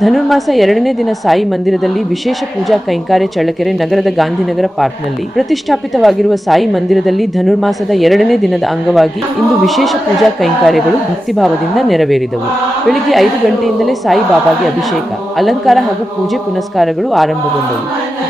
ಧನುರ್ಮಾಸ ಎರಡನೇ ದಿನ ಸಾಯಿ ಮಂದಿರದಲ್ಲಿ ವಿಶೇಷ ಪೂಜಾ ಕೈಂಕಾರ್ಯ ಚಳ್ಳಕೆರೆ ನಗರದ ಗಾಂಧಿನಗರ ಪಾರ್ಕ್ನಲ್ಲಿ ಪ್ರತಿಷ್ಠಾಪಿತವಾಗಿರುವ ಸಾಯಿ ಮಂದಿರದಲ್ಲಿ ಧನುರ್ಮಾಸದ ಎರಡನೇ ದಿನದ ಅಂಗವಾಗಿ ಇಂದು ವಿಶೇಷ ಪೂಜಾ ಕೈಂಕಾರ್ಯಗಳು ಭಕ್ತಿಭಾವದಿಂದ ನೆರವೇರಿದವು. ಬೆಳಿಗ್ಗೆ ಐದು ಗಂಟೆಯಿಂದಲೇ ಸಾಯಿ ಬಾಬಾಗೆ ಅಭಿಷೇಕ, ಅಲಂಕಾರ ಹಾಗೂ ಪೂಜೆ ಪುನಸ್ಕಾರಗಳು ಆರಂಭಗೊಂಡವು.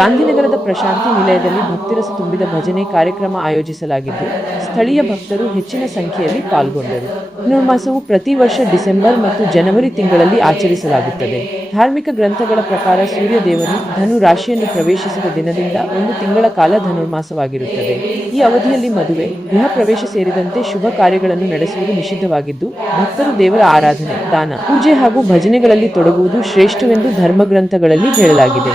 ಗಾಂಧಿನಗರದ ಪ್ರಶಾಂತಿ ನಿಲಯದಲ್ಲಿ ಭಕ್ತಿರಸ ತುಂಬಿದ ಭಜನೆ ಕಾರ್ಯಕ್ರಮ ಆಯೋಜಿಸಲಾಗಿದ್ದು ಸ್ಥಳೀಯ ಭಕ್ತರು ಹೆಚ್ಚಿನ ಸಂಖ್ಯೆಯಲ್ಲಿ ಪಾಲ್ಗೊಂಡರು. ಧನುರ್ಮಾಸವು ಪ್ರತಿ ವರ್ಷ ಡಿಸೆಂಬರ್ ಮತ್ತು ಜನವರಿ ತಿಂಗಳಲ್ಲಿ ಆಚರಿಸಲಾಗುತ್ತದೆ. ಧಾರ್ಮಿಕ ಗ್ರಂಥಗಳ ಪ್ರಕಾರ ಸೂರ್ಯ ದೇವರು ಧನು ರಾಶಿಯನ್ನು ಪ್ರವೇಶಿಸಿದ ದಿನದಿಂದ ಒಂದು ತಿಂಗಳ ಕಾಲ ಧನುರ್ಮಾಸವಾಗಿರುತ್ತದೆ. ಈ ಅವಧಿಯಲ್ಲಿ ಮದುವೆ, ಗೃಹ ಪ್ರವೇಶ ಸೇರಿದಂತೆ ಶುಭ ಕಾರ್ಯಗಳನ್ನು ನಡೆಸುವುದು ನಿಷಿದ್ಧವಾಗಿದ್ದು, ಭಕ್ತರು ದೇವರ ಆರಾಧನೆ, ದಾನ, ಪೂಜೆ ಹಾಗೂ ಭಜನೆಗಳಲ್ಲಿ ತೊಡಗುವುದು ಶ್ರೇಷ್ಠವೆಂದು ಧರ್ಮಗ್ರಂಥಗಳಲ್ಲಿ ಹೇಳಲಾಗಿದೆ.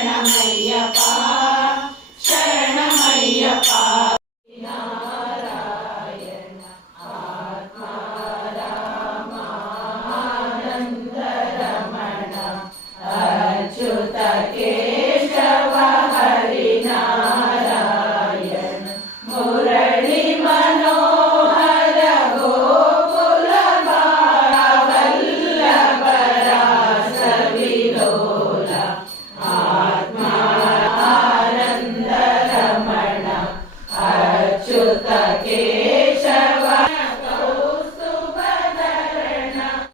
ದುಃಖಕ್ಕೆ